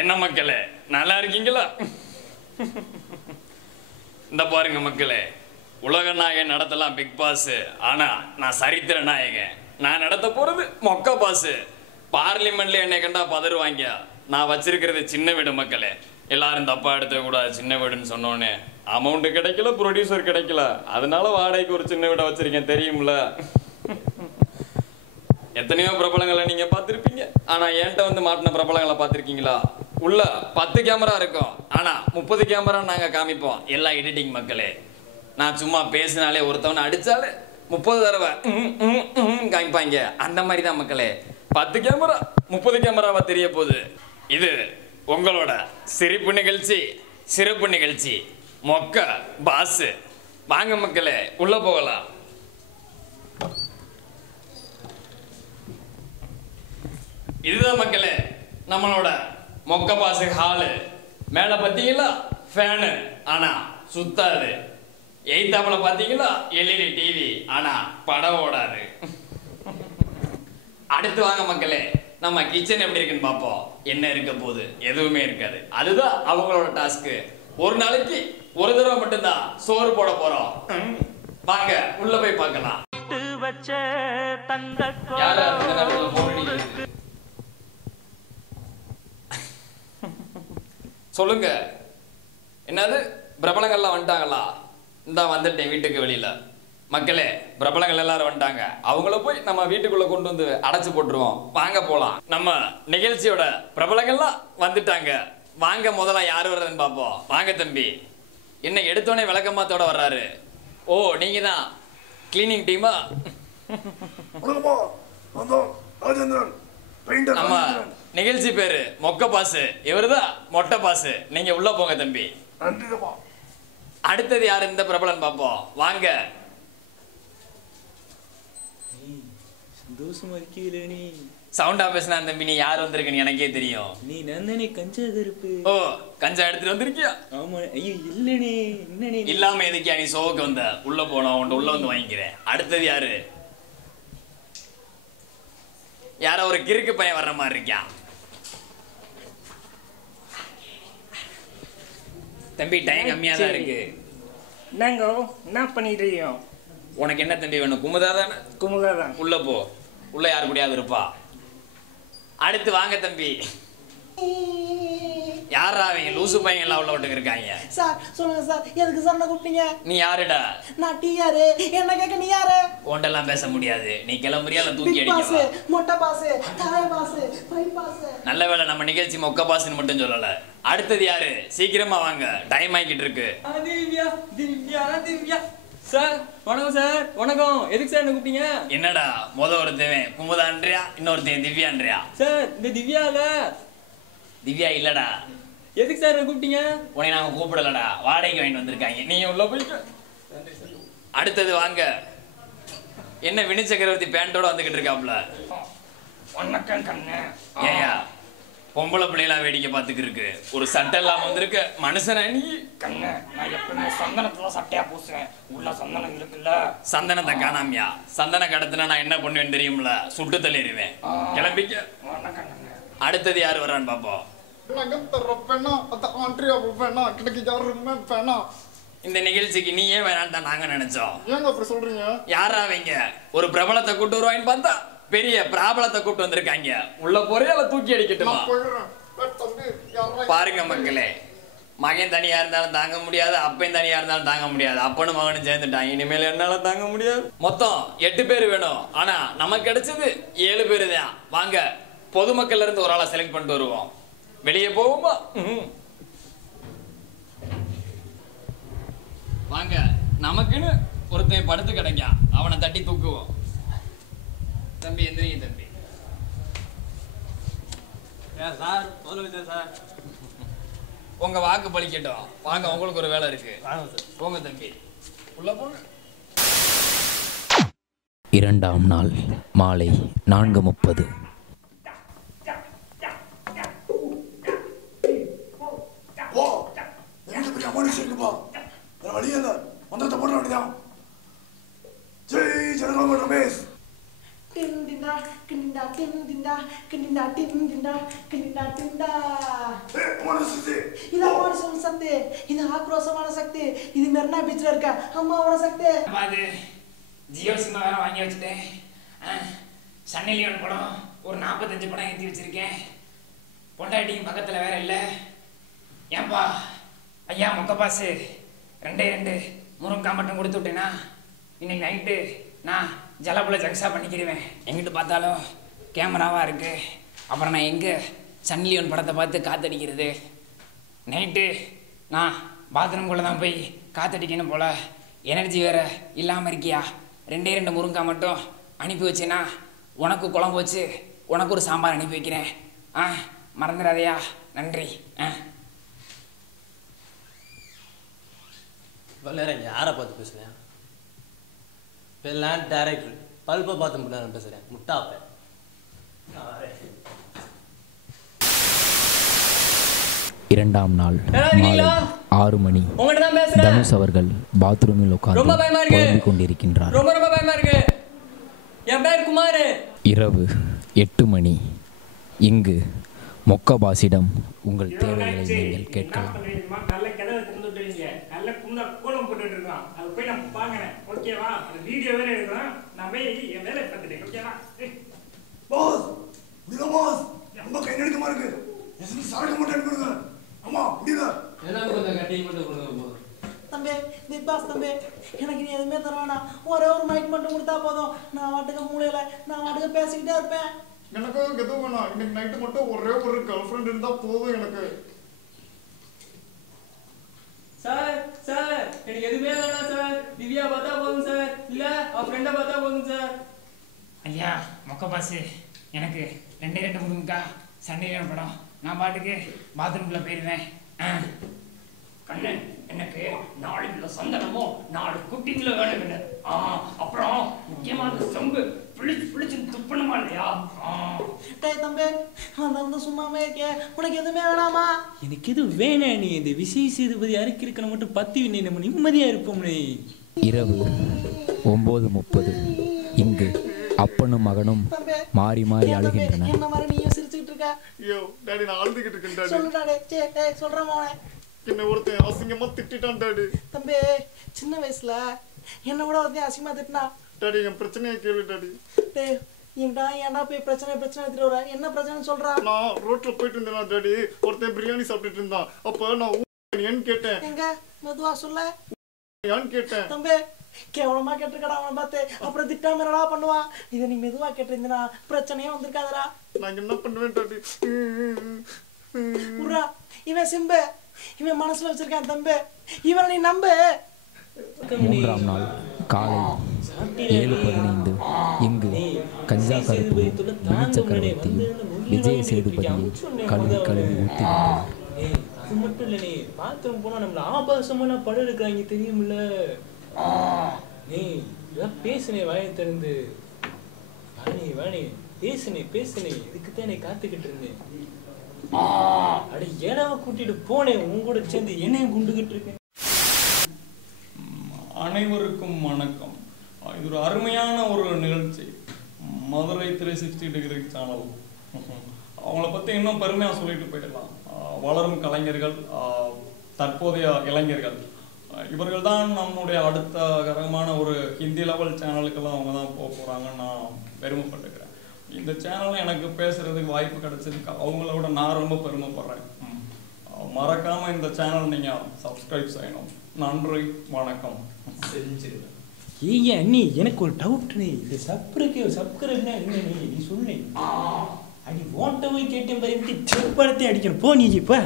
என்ன மக்களே, நல்லா இருக்கீங்களா? இந்த பாருங்க மக்களே, உலக நாயகன் நடத்தலாம் பிக் பாஸ். ஆனா நான் சரித்திர நாயகன். நான் நடத்த போறது மொக்க பாஸ். பார்லிமெண்ட்ல என்னை கண்டா பதறுவாங்க. நான் வச்சிருக்கிறது சின்ன வீடு மக்களே. எல்லாரும் தப்பா எடுத்த கூடாது. சின்ன வீடுன்னு சொன்னோன்னே அமௌண்ட் கிடைக்கல, ப்ரொடியூசர் கிடைக்கல, அதனால வாடகைக்கு ஒரு சின்ன வீடை வச்சிருக்கேன், தெரியும்ல? எத்தனையோ பிரபலங்களை நீங்க பார்த்துருப்பீங்க. ஆனா என்கிட்ட வந்து மாட்டின பிரபலங்களை பார்த்துருக்கீங்களா? உள்ள 10 கேமரா இருக்கும், ஆனா 30 கேமரா நாங்க காமிப்போம். எல்லா எடிட்டிங் மக்களே. நான் சும்மா பேசினாலே ஒருத்தவனை அடிச்சாலே 30 தடவை காமிப்பாங்க. அந்த மாதிரி தான் மக்களே. 10 கேமரா 30 கேமராவா தெரிய போகுது. இது உங்களோட சிரிப்பு நிகழ்ச்சி, சிறப்பு நிகழ்ச்சி, மொக்க பாஸ். வாங்க மக்களே, உள்ள போகலாம். இதுதான் மக்களே நம்மளோட மொக்க பாஸ் ஹாலு. மேல பாத்தீங்களா ஃபேனு, ஆனா சுத்தாது. எய்தாப்புல பாத்தீங்களா எல்இடி டிவி, ஆனா படம் ஓடாது. அடுத்து வாங்க மக்களே, நம்ம கிச்சன் எப்படி இருக்குன்னு பார்ப்போம். என்ன இருக்க போகுது? எதுவுமே இருக்காது. அதுதான் அவங்களோட டாஸ்க். ஒரு நாளைக்கு ஒரு தடவை மட்டும்தான் சோறு போட போறோம். வாங்க உள்ள போய் பார்க்கலாம். சொல்லுங்க, என்னது பிரபலங்கள்லாம் வந்துட்டாங்களா? இந்த வந்துட்டேன் வீட்டுக்கு வெளியில. மக்களே, பிரபலங்கள் எல்லாரும் வந்துட்டாங்க. அவங்கள போய் நம்ம வீட்டுக்குள்ள கொண்டு வந்து அடைச்சு போட்டுருவோம். வாங்க போலாம். நம்ம நிகழ்ச்சியோட பிரபலங்கள்லாம் வந்துட்டாங்க. வாங்க, முதல்ல யார் வர்றதுன்னு பார்ப்போம். வாங்க தம்பி. என்ன எடுத்தோடனே விளக்கமாத்தோட வர்றாரு? ஓ, நீங்க தான் கிளீனிங் டீமா? நம்ம நிகழ்ச்சி பேரு மொக்க பாஸ். இவருதான் மொட்டை பாஸ். நீங்க உள்ள போங்க தம்பி. அடுத்தது யாரு இந்த பிரபலன் பார்ப்போம். வாங்க. சந்தோஷமா இருக்கீல நீ? சவுண்டா பேசினா தம்பி. நீ யார் வந்திருக்கன்னு எனக்கே தெரியும். நீ நந்தனே கஞ்சா கருப்பு. ஓ, கஞ்சா எடுத்துட்டு வந்திருக்கியா? ஆமா. ஐயோ இல்லனே. என்னனே இல்லாம எதுக்கியா நீ சோவுக்கு வந்த? உள்ள போனோம், உன்ட உள்ள வந்து வாங்கிக்கிறேன். அடுத்தது யாரு? யாரோ ஒரு கிறுக்கு பையன் வர்ற மாதிரி இருக்கியா? தம்பி, டைம் கம்மியா தான் இருக்கு. நாங்க என்ன பண்ணிட்டு? உனக்கு என்ன தம்பி வேணும்? குமுதா தானே? குமுதா தான். உள்ள போ. உள்ள யாரு கூடயாவது இருப்பா. அடுத்து வாங்க தம்பி. யாரா அவங்க லூசு பையன் எல்லாம் உள்ள விட்டு இருக்காங்க? சார் சொல்லுங்க சார், எதுக்கு சார் நான் கூப்பிட்டீங்க? நீ யாருடா? நான் டிஆர். என்ன கேட்க நீ யாரு? உன்டெல்லாம் பேச முடியாது. நீ கிளம்புறியா இல்ல தூக்கி பிக் பாஸ், அடிக்கவா? மொட்டை பாஸ், தாய பாஸ், பை பாஸ். நல்ல வேளை நம்ம நிகழ்ச்சி மொக்க பாஸ்ன்னு மட்டும் சொல்லல. அடுத்தது யாரு? சீக்கிரமா வாங்க, டைம் ஆகிட்டு இருக்கு. திவ்யா திவ்யா திவ்யா. சார் வணக்கம். சார் வணக்கம். எதுக்கு சார் என்ன கூப்பிட்டீங்க? என்னடா ஒருத்தவன் குமுதான்றியா, இன்னொருத்தன் திவ்யான்றியா? சார் இந்த திவ்யால. திவ்யா இல்லடா. எதுக்கு சார் என்ன கூப்பிட்டீங்க? உன்னை நாங்க கூப்பிடலடா, வாடகைக்கு வாங்கிட்டு வந்திருக்காங்க. நீ உள்ள போயிட்டு. அடுத்தது வாங்க. என்ன வினு சக்கரவர்த்தி பேண்டோட வந்துகிட்டு இருக்காப்ல? வணக்கம் கண்ணு. ஏயா பொம்பளை பிள்ளைலாம் வேடிக்கை பார்த்துக்கு இருக்கு. ஒரு சட்டை இல்லாம வந்திருக்க மனுஷனா நீ? கண்ணு, நான் எப்பவுமே சந்தனத்துல சட்டையா பூசுவேன். உள்ள சந்தனம் இருக்குல்ல? சந்தனத்தை காணாமியா? சந்தன கடத்தினா நான் என்ன பண்ணுவேன்னு தெரியும்ல? சுட்டு தள்ளிடுவேன். கிளம்பிக்க. வணக்கம் கண்ணு. அடுத்தது யாரு வர்றான்னு பாப்போம். இந்த நிகழ்ச்சிக்கு நீ ஏன் வேணான்னு தான் நாங்க நினைச்சோம். ஏங்க அப்படி சொல்றீங்க? யாரா அவங்க? ஒரு பிரபலத்தை கூட்டு வருவாங்கன்னு பார்த்தா பெரிய பிராபலத்தை கூட்டு வந்திருக்காங்க. உள்ள போறியா இல்ல தூக்கி அடிக்கட்டுமா? பாருங்க மக்களே, மகன் தனியா இருந்தாலும் தாங்க முடியாது, அப்பையும் தனியா இருந்தாலும் தாங்க முடியாது. அப்பனும் மகனும் சேர்ந்துட்டாங்க. இனிமேல் என்னால தாங்க முடியாது. மொத்தம் 8 பேர் வேணும். ஆனா நமக்கு கிடைச்சது 7 பேரு தான். வாங்க, பொதுமக்கள்ல இருந்து ஒரு ஆளை செலக்ட் பண்ணிட்டு வருவோம். வெளியே போவோமா? வாங்க, நமக்குன்னு ஒருத்தன் படுத்து கிடைக்க, அவனை தட்டி தூக்குவோம். தம்பி எந்திரிங்க தம்பி. சார் சொல்லுங்க சார். உங்க வாக்கு பலிக்கட்டும். வாங்க, உங்களுக்கு ஒரு வேலை இருக்கு. போங்க தம்பி, உள்ள போங்க. 2ஆம் நாள் மாலை 4:30. டின் டிண்டா கிண்டிண்டா டின் டிண்டா கிண்டிண்டா டிண்டிண்டா கிண்டிண்டா டிண்டா இது மனுஷன் சக்தி இது ஆக்ரோஷமான சக்தி இது மெரினா பீச்ல இருக்க அம்மாவோட சக்தி அது ஜியோ சினிமா வேற வாங்கி வச்சுட்டேன். சன்னி லியோன் படம் ஒரு 45 படம் ஏற்றி வச்சிருக்கேன். பொண்டாட்டியும் பக்கத்தில் வேற இல்லை. ஏன்பா ஐயா மொக்கப்பாசு 2 முருங்கக்காய் மட்டும் கொடுத்து விட்டேனா இன்னைக்கு நைட்டு நான் ஜலபுல ஜக்ஸா பண்ணிக்கிடுவேன். எங்கிட்ட பார்த்தாலும் கேமராவாக இருக்கு. அப்புறம் நான் எங்கே சன்னி லியோன் படத்தை பார்த்து காத்தடிக்கிறது? நைட்டு நான் பாத்ரூம்குள்ளே தான் போய் காத்தடிக்கணும் போல. எனர்ஜி வேற இல்லாமல் இருக்கியா? 2 முருங்காய் மட்டும் அனுப்பி வச்சேன்னா உனக்கு குழம்பு வச்சு உனக்கு ஒரு சாம்பார் அனுப்பி வைக்கிறேன். மறந்துடாதையா. நன்றி. இவ்வளோ நேரம் யாரை பார்த்து பேசுகிறேன்? இப்போல்லாம் டேரக்டர் பல்பை பார்த்து முன்னாடி நான் பேசுகிறேன். முட்டாப்பேன். இரண்டாம் நாள் மாலை 6 மணி. உங்கள்கிட்ட தான் பேசுறேன். தனுஷ் அவர்கள் பாத்ரூமில் உட்கார்ந்து ரொம்ப பயமா இருக்கு. புலம்பிக் கொண்டிருக்கின்றார். ரொம்ப பயமா இருக்கு. என் பேர் குமார். இரவு 8 மணி. இங்கு மொக்கபாசிடம் உங்கள் தேவைகளை நீங்கள் கேட்கலாம். நல்ல கதவை திறந்துட்டுவீங்க. நல்ல கூலம் போட்டுட்டு இருக்கோம். அது போய் நம்ம பார்க்கறேன். ஓகேவா? அது வீடியோ வேற எடுக்கிறோம். நான் போய் என் வேலை பார்த்துட்டேன். ஓகேவா? பாஸ் முடியல பாஸ். ரொம்ப கை நடுக்கமா இருக்கு. எஸ்பி சரக்கு மட்டும் எடுக்கணுங்க. அம்மா முடியல. எல்லாரும் கொஞ்சம் கட்டி மட்டும் கொடுங்க. தம்பி பிக் பாஸ் தம்பி எனக்கு நீ எதுவுமே தர வேணாம். ஒரே ஒரு மைக் மட்டும் கொடுத்தா போதும். நான் வாட்டுக்கு மூளையில நான் வாட்டுக்கு பேசிக்கிட்டே இருப்பேன். எனக்கு எதுவும் வேணாம். இன்னைக்கு நைட்டு மட்டும் ஒரே ஒரு கேர்ள் ஃப்ரெண்ட் இருந்தா போதும் எனக்கு. சார் எனக்கு எதுவுமே வேணாம் சார். திவ்யா பார்த்தா போதும் சார். இல்ல அவ ஃப்ரெண்டை பார்த்தா போதும் சார். ஐயா மொக்கப்பாசு எனக்கு 2 முருங்கா சண்டையில படம். நான் பாட்டுக்கு பாத்ரூம்குள்ள போயிடுவேன். கண்ணன் எனக்கு 4 கிலோ சந்தனமோ 4 குட்டிங்களோ வேணும். அப்புறம் முக்கியமான சொம்பு பிளிச்சு துப்பணுமா இல்லையா? டேய் தம்பி வந்து சும்மாவே இருக்கே. உனக்கு எதுவுமே வேணாமா? எனக்கு எது வேணாம். நீ இந்த விசை சேதுபதி அறுக்கி இருக்கணும் மட்டும் 10 நம்ம நிம்மதியா இருப்போம். இரவு 9:30. இங்கு அப்பனும் மகனும் மாறி மாறி அழுகின்றனர். என்ன மாதிரி நீயும் சிரிச்சுக்கிட்டு இருக்க? ஐயோ டாடி நான் அழுதுகிட்டு இருக்கேன் டாடி. சொல்லுடா டேய் சொல்றேன் மோனே. என்ன ஒருத்தன் அசிங்கமா திட்டான் டாடி. தம்பி சின்ன வயசுல என்ன கூட ஒருத்தன் அசிங்கமா திட்டினா. டாடி என் பிரச்சனையை கேளு டாடி. டேய் என்கிட்ட ஏன்டா போய் பிரச்சனை எடுத்துட்டு வர? என்ன பிரச்சனைன்னு சொல்றா? நான் ரோட்ல போயிட்டு இருந்தேன் டாடி. ஒருத்தன் பிரியாணி சாப்பிட்டுட்டு இருந்தான். அப்ப நான் ஏன்னு கேட்டேன். எங்க மெதுவா சொல்ல ஏன்னு கேட்டேன். தம்பி கேவலமா கேட்டிருக்கடா அவனை பார்த்து. அப்புறம் திட்டாம என்னடா பண்ணுவா? இதை நீ மெதுவா கேட்டிருந்தா பிரச்சனையே வந்திருக்காதடா. நான் என்ன பண்ணுவேன் டாடி? உர்ரா இவன் சிம்பு. இவன் மனசுல வச்சிருக்கான் தம்பி. இவனை நீ நம்பு. 3ஆம் நாள் காலை 7:15. இங்கு கஞ்சா கருப்பு விழிச்சக்கரவர்த்தியும் விஜய சேதுபதியும் கழுவி ஊற்றி அது மட்டும் இல்ல, நீ பாத்ரூம் போனா நம்மள ஆபாசமான படம் எடுக்கிறாங்க தெரியுமில்ல. நீ இதெல்லாம் பேசுனே வாயை திறந்து. வாணி பேசுனே இதுக்குத்தான் நீ காத்துக்கிட்டு இருந்தேன். அட ஏனாவ கூட்டிட்டு போனேன். உன் கூட சேர்ந்து என்னையும் குண்டுகிட்டு இருக்கேன். அனைவருக்கும் வணக்கம். இது ஒரு அருமையான ஒரு நிகழ்ச்சி. Madurai 360 degree channel. அவங்கள பற்றி இன்னும் பெருமையாக சொல்லிட்டு போயிடலாம். வளரும் கலைஞர்கள், தற்போதைய இளைஞர்கள், இவர்கள் தான் நம்முடைய அடுத்த கரமான ஒரு ஹிந்தி லெவல் சேனலுக்கெல்லாம் அவங்க தான் போக போகிறாங்கன்னு நான் பெருமைப்பட்டுக்கிறேன். இந்த சேனலில் எனக்கு பேசுகிறதுக்கு வாய்ப்பு கிடைச்சதுக்கு அவங்களோட நான் ரொம்ப பெருமைப்படுறேன். மறக்காமல் இந்த சேனல் நீங்கள் சப்ஸ்கிரைப் செய்யணும். நன்றி, வணக்கம். ஏய்யா அண்ணி எனக்கு ஒரு டவுட். நீ இது சப்ஸ்கிரைப்னா என்ன? நீ சொல்லு. அடி ஓட்ட போய் கேட்டேன் பாரு. செக் படத்தை அடிக்கணும். போ நீ இப்போ.